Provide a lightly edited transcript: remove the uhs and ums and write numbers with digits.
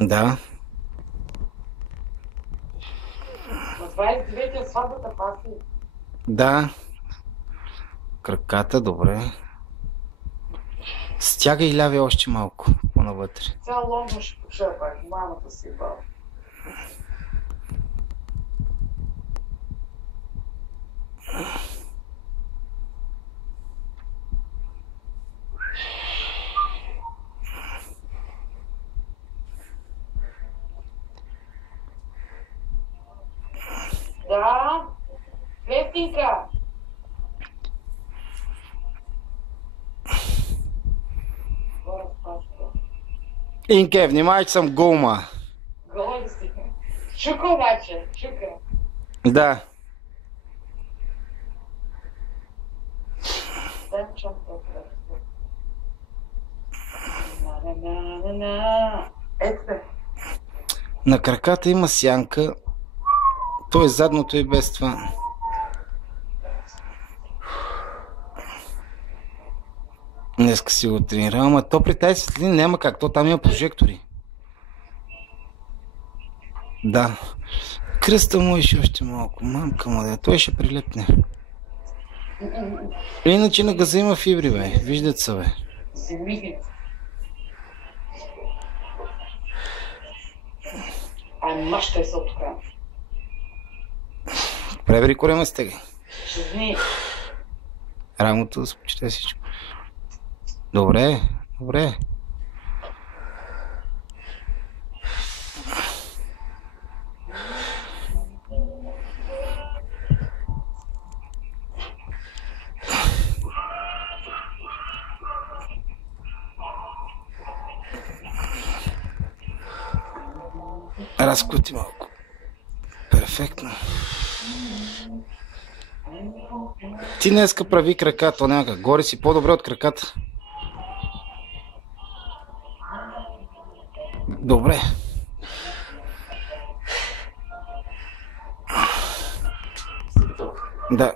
Да, На 29-я сватбата паси. да. Краката, добре. Стягай ляви още малко по-навътре. Цял Лондон ще почуя пак. Мамата си баба. Да, Петинка. Горе спаска. Инке, внимай, че съм гума. Голи си. Чука обаче, чука. Да. Дай чом толкова. На. Ето бе. На краката има сянка. То е задното и без това. Днеска си го тренирам, ама то при тази светлини няма как. То там има прожектори. Да. Кръста му е още малко. Мамка му да е. Той ще прилепне. Иначе на газа има фибри, бе. Виждат се, бе. Зимигите. Ай, маща е са тук. Пребери корема стегай. Ще зни. Рамото да се почете всичко. Добре, добре. Разкути малко. Перфектно. Ти днеска прави крака, то няма как. Горе си по-добре от краката. Добре. Да.